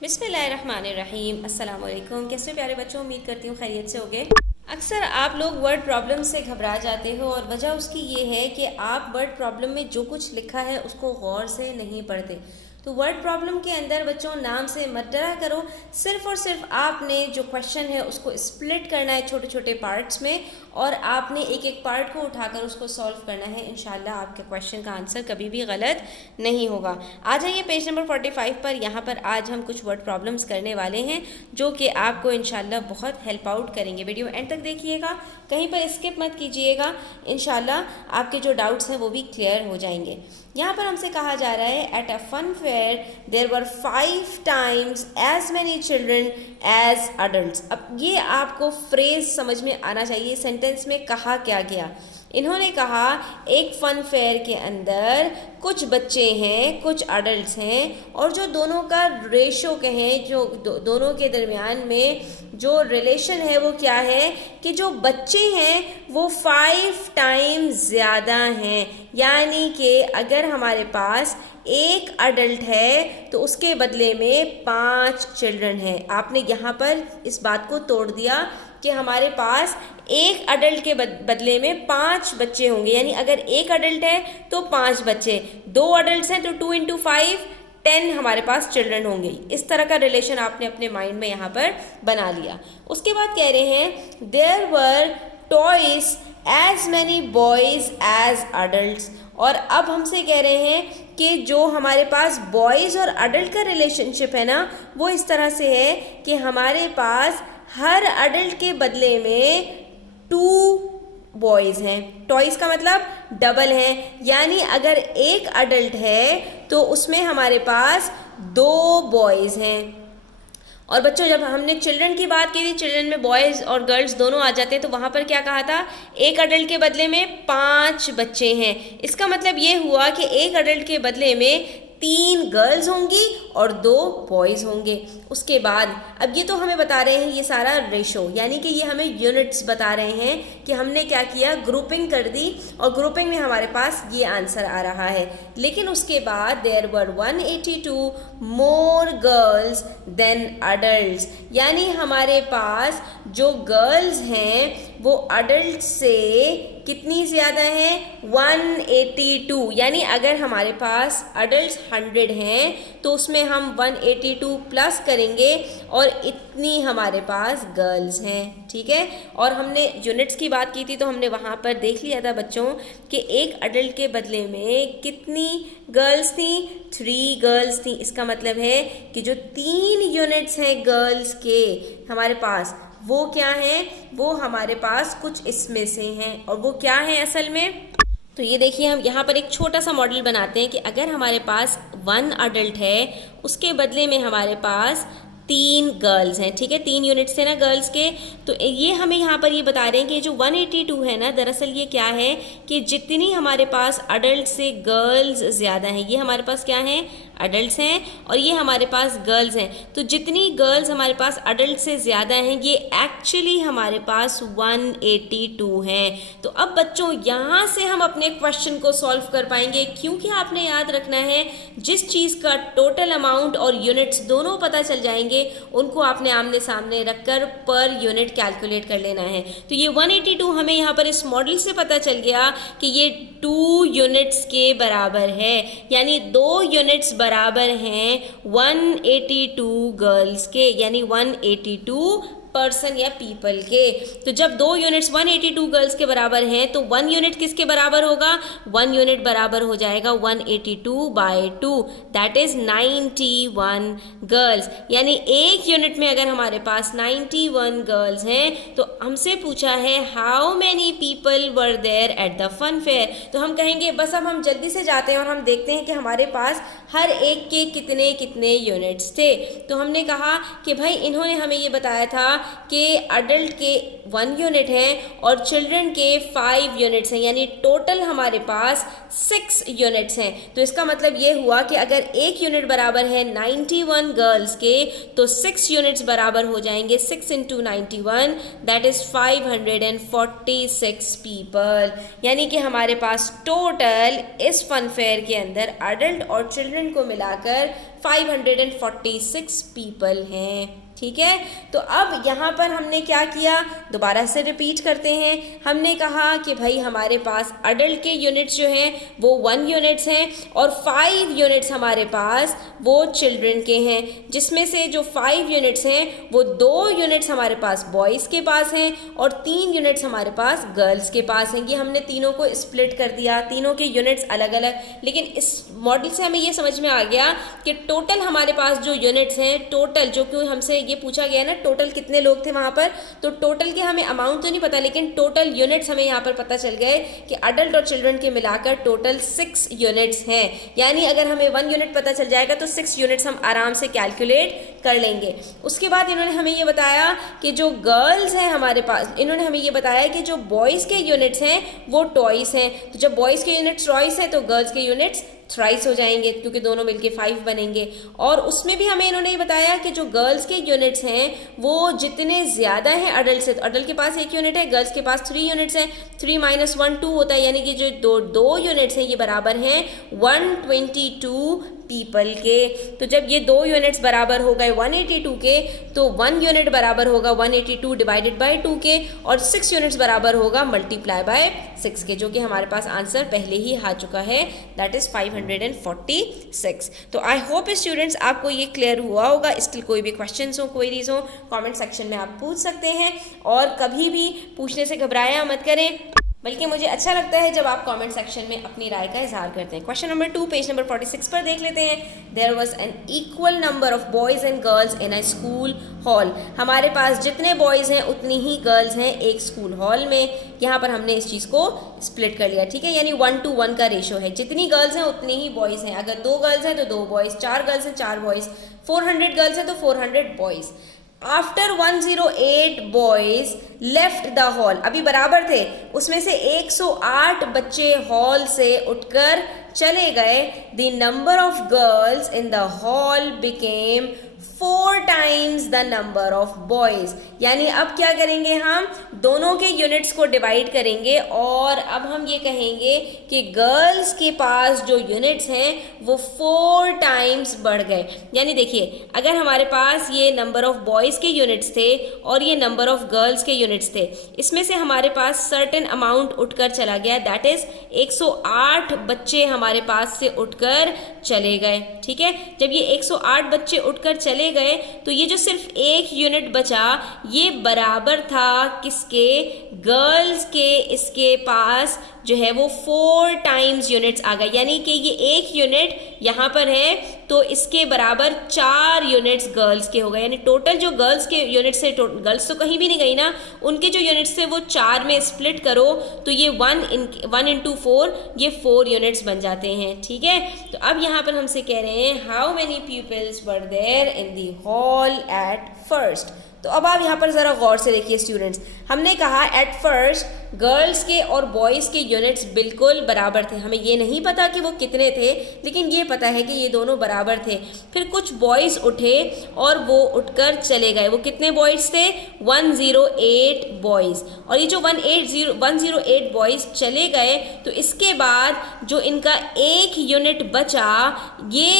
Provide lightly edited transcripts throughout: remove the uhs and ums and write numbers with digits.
बिस्मिल्लाहिर्रहमानिर्रहीम। अस्सलाम वालेकुम। कैसे प्यारे बच्चों, उम्मीद करती हूँ खैरियत से होगे। अक्सर आप लोग वर्ड प्रॉब्लम से घबरा जाते हो और वजह उसकी ये है कि आप वर्ड प्रॉब्लम में जो कुछ लिखा है उसको गौर से नहीं पढ़ते। तो वर्ड प्रॉब्लम के अंदर बच्चों नाम से मत डरा करो, सिर्फ और सिर्फ आपने जो क्वेश्चन है उसको स्प्लिट करना है छोटे छोटे पार्ट्स में और आपने एक एक पार्ट को उठाकर उसको सॉल्व करना है। इंशाल्लाह आपके क्वेश्चन का आंसर कभी भी गलत नहीं होगा। आ जाइए पेज नंबर 45 पर। यहाँ पर आज हम कुछ वर्ड प्रॉब्लम्स करने वाले हैं जो कि आपको इंशाल्लाह बहुत हेल्प आउट करेंगे। वीडियो एंड तक देखिएगा, कहीं पर स्किप मत कीजिएगा। इंशाल्लाह आपके जो डाउट्स हैं वो भी क्लियर हो जाएंगे। यहाँ पर हमसे कहा जा रहा है at a fun fair there were 5 times as many children as adults. अब ये आपको फ्रेज समझ में आना चाहिए, सेंटेंस में कहा क्या गया। इन्होंने कहा एक फन फेयर के अंदर कुछ बच्चे हैं, कुछ अडल्ट्स हैं और जो दोनों का रेशो कहें, जो दोनों के दरमियान में जो रिलेशन है वो क्या है कि जो बच्चे हैं वो 5 टाइम्स ज़्यादा हैं। यानी कि अगर हमारे पास एक अडल्ट है तो उसके बदले में 5 चिल्ड्रन हैं। आपने यहाँ पर इस बात को तोड़ दिया कि हमारे पास एक अडल्ट के बदले में 5 बच्चे होंगे। यानी अगर एक अडल्ट है तो 5 बच्चे, 2 अडल्ट हैं तो 2 इंटू 5 10 हमारे पास चिल्ड्रन होंगे। इस तरह का रिलेशन आपने अपने माइंड में यहाँ पर बना लिया। उसके बाद कह रहे हैं there were toys as many boys as adults. और अब हमसे कह रहे हैं कि जो हमारे पास बॉयज़ और अडल्ट का रिलेशनशिप है ना वो इस तरह से है कि हमारे पास हर अडल्ट के बदले में 2 बॉयज़ हैं। टॉयज़ का मतलब डबल हैं। यानी अगर एक अडल्ट है तो उसमें हमारे पास 2 बॉयज़ हैं। और बच्चों जब हमने चिल्ड्रन की बात की थी, चिल्ड्रन में बॉयज़ और गर्ल्स दोनों आ जाते हैं, तो वहाँ पर क्या कहा था, एक अडल्ट के बदले में 5 बच्चे हैं। इसका मतलब ये हुआ कि एक अडल्ट के बदले में 3 गर्ल्स होंगी और 2 बॉयज़ होंगे। उसके बाद अब ये तो हमें बता रहे हैं ये सारा रेशो, यानी कि ये हमें यूनिट्स बता रहे हैं कि हमने क्या किया, ग्रुपिंग कर दी और ग्रुपिंग में हमारे पास ये आंसर आ रहा है। लेकिन उसके बाद there were 182 more girls than adults. यानी हमारे पास जो गर्ल्स हैं वो अडल्ट से कितनी ज़्यादा हैं, 182। यानी अगर हमारे पास अडल्ट 100 हैं तो उसमें हम 182 प्लस करेंगे और इतनी हमारे पास गर्ल्स हैं। ठीक है। और हमने यूनिट्स की बात की थी तो हमने वहाँ पर देख लिया था बच्चों कि एक अडल्ट के बदले में कितनी गर्ल्स थी, 3 गर्ल्स थी। इसका मतलब है कि जो 3 यूनिट्स हैं गर्ल्स के हमारे पास वो क्या हैं, वो हमारे पास कुछ इसमें से हैं। और वो क्या है असल में, तो ये देखिए हम यहाँ पर एक छोटा सा मॉडल बनाते हैं कि अगर हमारे पास 1 अडल्ट है उसके बदले में हमारे पास 3 गर्ल्स हैं। ठीक है, 3 यूनिट्स थे ना गर्ल्स के। तो ये हमें यहाँ पर ये बता रहे हैं कि जो 182 है ना, दरअसल ये क्या है कि जितनी हमारे पास अडल्ट से गर्ल्स ज़्यादा हैं, ये हमारे पास क्या हैं, अडल्ट्स हैं और ये हमारे पास गर्ल्स हैं। तो जितनी गर्ल्स हमारे पास अडल्ट से ज़्यादा हैं ये एक्चुअली हमारे पास 182 हैं। तो अब बच्चों यहाँ से हम अपने क्वेश्चन को सॉल्व कर पाएंगे, क्योंकि आपने याद रखना है जिस चीज़ का टोटल अमाउंट और यूनिट्स दोनों पता चल जाएंगे उनको आपने आमने सामने रखकर पर यूनिट कैलकुलेट कर लेना है। तो ये 182 हमें यहाँ पर इस मॉडल से पता चल गया कि ये 2 यूनिट्स के बराबर है। यानी 2 यूनिट्स बराबर हैं 182 गर्ल्स के, यानी 182 पर्सन या पीपल के। तो जब 2 यूनिट्स 182 गर्ल्स के बराबर हैं तो 1 यूनिट किसके बराबर होगा, 1 यूनिट बराबर हो जाएगा 182/2, दैट इज 91 गर्ल्स। यानी एक यूनिट में अगर हमारे पास 91 गर्ल्स हैं तो हमसे पूछा है how many people were there at the fun fair. तो हम कहेंगे बस अब हम जल्दी से जाते हैं और हम देखते हैं कि हमारे पास हर एक के कितने कितने यूनिट्स थे। तो हमने कहा कि भाई इन्होंने हमें ये बताया था कि अडल्ट के 1 यूनिट है और चिल्ड्रन के 5 यूनिट्स हैं, यानी टोटल हमारे पास 6 यूनिट्स हैं। तो इसका मतलब ये हुआ कि अगर एक यूनिट बराबर है 91 गर्ल्स के तो 6 यूनिट्स बराबर हो जाएंगे 6 इंटू 91, दैट इज 546 पीपल। यानी कि हमारे पास टोटल इस फन फेयर के अंदर अडल्ट और चिल्ड्रन को मिलाकर 546 पीपल हैं। ठीक है, तो अब यहाँ पर हमने क्या किया, दोबारा से रिपीट करते हैं। हमने कहा कि भाई हमारे पास अडल्ट के यूनिट्स जो हैं वो 1 यूनिट्स हैं और 5 यूनिट्स हमारे पास वो चिल्ड्रन के हैं, जिसमें से जो 5 यूनिट्स हैं वो 2 यूनिट्स हमारे पास बॉयज़ के पास हैं और 3 यूनिट्स हमारे पास गर्ल्स के पास हैं। ये हमने तीनों को स्प्लिट कर दिया, तीनों के यूनिट्स अलग अलग। लेकिन इस मॉडल से हमें ये समझ में आ गया कि टोटल हमारे पास जो यूनिट्स हैं, टोटल जो कि हमसे ये पूछा गया ना टोटल कितने लोग थे वहाँ पर, तो टोटल के हमें अमाउंट तो नहीं पता, लेकिन टोटल यूनिट्स हमें यहाँ पर पता चल गए कि अडल्ट और चिल्ड्रन के मिलाकर टोटल 6 यूनिट्स हैं। यानी अगर हमें 1 यूनिट पता चल जाएगा तो 6 यूनिट्स हम आराम से कैलकुलेट कर लेंगे। उसके बाद इन्होंने हमें ये बताया कि जो गर्ल्स हैं हमारे पास, इन्होंने हमें ये बताया कि जो बॉयज़ के यूनिट्स हैं वो टॉयस हैं। तो जब बॉयज़ के यूनिट्स टॉयस हैं तो गर्ल्स के यूनिट्स थ्राइस हो जाएंगे, क्योंकि दोनों मिलके 5 बनेंगे। और उसमें भी हमें इन्होंने ये बताया कि जो गर्ल्स के यूनिट्स हैं वो जितने ज़्यादा हैं अडल्ट से, तो अडल्ट के पास 1 यूनिट है, गर्ल्स के पास 3 यूनिट्स हैं, 3 - 1 2 होता है, यानी कि जो दो यूनिट्स हैं ये बराबर हैं 122 पीपल के। तो जब ये 2 यूनिट्स बराबर हो गए 182 के, तो 1 यूनिट बराबर होगा 182 डिवाइडेड बाय 2 के, और 6 यूनिट्स बराबर होगा मल्टीप्लाई बाय 6 के, जो कि हमारे पास आंसर पहले ही आ चुका है, दैट इज़ 546। तो आई होप स्टूडेंट्स आपको ये क्लियर हुआ होगा। स्टिल कोई भी क्वेश्चंस हो, क्वेरीज हो, कमेंट सेक्शन में आप पूछ सकते हैं, और कभी भी पूछने से घबराया मत करें, बल्कि मुझे अच्छा लगता है जब आप कमेंट सेक्शन में अपनी राय का इजहार करते हैं। क्वेश्चन नंबर 2 पेज नंबर 46 पर देख लेते हैं। There was an equal number of boys and girls in a school hall. हमारे पास जितने बॉयज़ हैं उतनी ही गर्ल्स हैं एक स्कूल हॉल में। यहाँ पर हमने इस चीज़ को स्प्लिट कर लिया, ठीक है, यानी 1 to 1 का रेशो है। जितनी गर्ल्स हैं उतनी ही बॉयज़ हैं। अगर 2 गर्ल्स हैं तो 2 बॉयज़, 4 गर्ल्स हैं 4 बॉयज़, 400 गर्ल्स हैं तो 400 boys. After 108 boys left the hall, अभी बराबर थे, उसमें से 108 बच्चे हॉल से उठकर चले गए। The number of girls in the hall became 4 times the number of boys. यानी अब क्या करेंगे, हम दोनों के यूनिट्स को डिवाइड करेंगे और अब हम ये कहेंगे कि गर्ल्स के पास जो यूनिट्स हैं वो 4 times बढ़ गए। यानी देखिए, अगर हमारे पास ये नंबर ऑफ बॉयज़ के यूनिट्स थे और ये नंबर ऑफ गर्ल्स के यूनिट्स थे, इसमें से हमारे पास सर्टेन अमाउंट उठकर चला गया, दैट इज़ 108 बच्चे हमारे पास से उठकर चले गए। ठीक है, जब ये 108 बच्चे उठकर चले गए तो ये जो सिर्फ एक यूनिट बचा ये बराबर था किसके, गर्ल्स के। इसके पास जो है वो 4 times यूनिट्स आ गए, यानी कि ये एक यूनिट यहाँ पर है तो इसके बराबर 4 यूनिट्स गर्ल्स के हो गए। यानी टोटल जो गर्ल्स के यूनिट्स है, गर्ल्स तो कहीं भी नहीं गई ना, उनके जो यूनिट्स थे वो 4 में स्प्लिट करो तो ये 1 into 4 ये 4 यूनिट्स बन जाते हैं। ठीक है, तो अब यहाँ पर हमसे कह रहे हैं how many peoples were there in the hall at first. तो अब आप यहाँ पर ज़रा गौर से देखिए स्टूडेंट्स, हमने कहा एट फर्स्ट गर्ल्स के और बॉयज़ के यूनिट्स बिल्कुल बराबर थे। हमें ये नहीं पता कि वो कितने थे, लेकिन ये पता है कि ये दोनों बराबर थे। फिर कुछ बॉयज़ उठे और वो उठकर चले गए। वो कितने बॉयज़ थे, 108 बॉयज़। और ये जो 108 बॉयज़ चले गए तो इसके बाद जो इनका एक यूनिट बचा, ये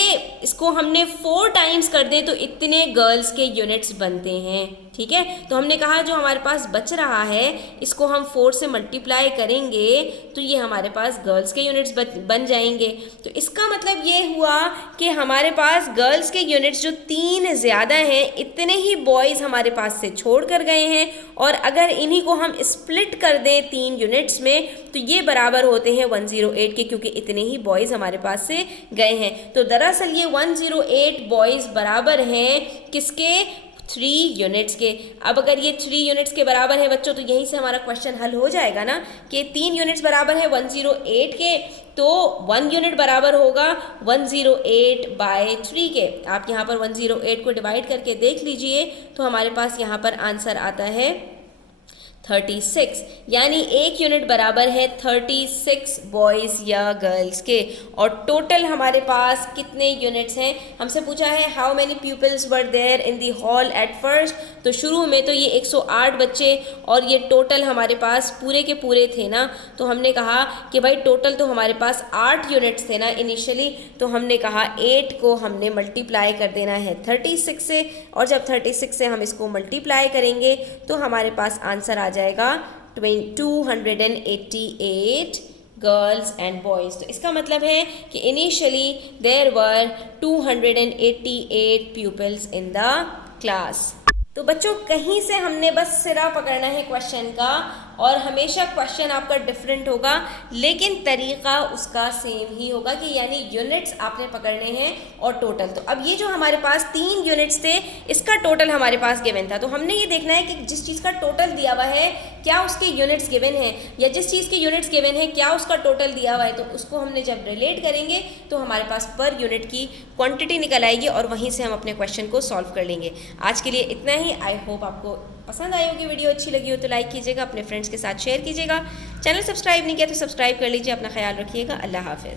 इसको हमने 4 times कर दें तो इतने गर्ल्स के यूनिट्स बनते हैं। ठीक है, तो हमने कहा जो हमारे पास बच रहा है इसको हम 4 से मल्टीप्लाई करेंगे तो ये हमारे पास गर्ल्स के यूनिट्स बन जाएंगे। तो इसका मतलब ये हुआ कि हमारे पास गर्ल्स के यूनिट्स जो 3 ज़्यादा हैं, इतने ही बॉयज़ हमारे पास से छोड़ कर गए हैं, और अगर इन्हीं को हम स्प्लिट कर दें 3 यूनिट्स में तो ये बराबर होते हैं 108 के, क्योंकि इतने ही बॉयज़ हमारे पास से गए हैं। तो दरअसल ये 108 बॉयज़ बराबर हैं किसके, 3 यूनिट्स के। अब अगर ये 3 यूनिट्स के बराबर है बच्चों, तो यहीं से हमारा क्वेश्चन हल हो जाएगा ना कि 3 यूनिट्स बराबर है 108 के, तो 1 यूनिट बराबर होगा 108/3 के। आप यहाँ पर 108 को डिवाइड करके देख लीजिए तो हमारे पास यहाँ पर आंसर आता है 36, यानी एक यूनिट बराबर है 36 बॉयज़ या गर्ल्स के। और टोटल हमारे पास कितने यूनिट्स हैं, हमसे पूछा है how many peoples were there in the hall at first. तो शुरू में तो ये 108 बच्चे और ये टोटल हमारे पास पूरे के पूरे थे ना, तो हमने कहा कि भाई टोटल तो हमारे पास 8 यूनिट्स थे ना इनिशियली, तो हमने कहा 8 को हमने मल्टीप्लाई कर देना है 36 से, और जब 36 से हम इसको मल्टीप्लाई करेंगे तो हमारे पास आंसर आ जाएगा 288 गर्ल्स एंड बॉयज़। तो इसका मतलब है कि initially there were 288 pupils in the class. तो बच्चों कहीं से हमने बस सिरा पकड़ना है क्वेश्चन का, और हमेशा क्वेश्चन आपका डिफरेंट होगा लेकिन तरीका उसका सेम ही होगा, कि यानी यूनिट्स आपने पकड़ने हैं और टोटल। तो अब ये जो हमारे पास 3 यूनिट्स थे इसका टोटल हमारे पास गिवन था, तो हमने ये देखना है कि जिस चीज़ का टोटल दिया हुआ है क्या उसके यूनिट्स गिवन हैं, या जिस चीज़ के यूनिट्स गिवन है क्या उसका टोटल दिया हुआ है। तो उसको हमने जब रिलेट करेंगे तो हमारे पास पर यूनिट की क्वांटिटी निकल आएगी और वहीं से हम अपने क्वेश्चन को सॉल्व कर लेंगे। आज के लिए इतना ही। आई होप आपको पसंद आई होगी, वीडियो अच्छी लगी हो तो लाइक कीजिएगा, अपने फ्रेंड्स के साथ शेयर कीजिएगा। चैनल सब्सक्राइब नहीं किया तो सब्सक्राइब कर लीजिए। अपना ख्याल रखिएगा। अल्लाह हाफ़िज़।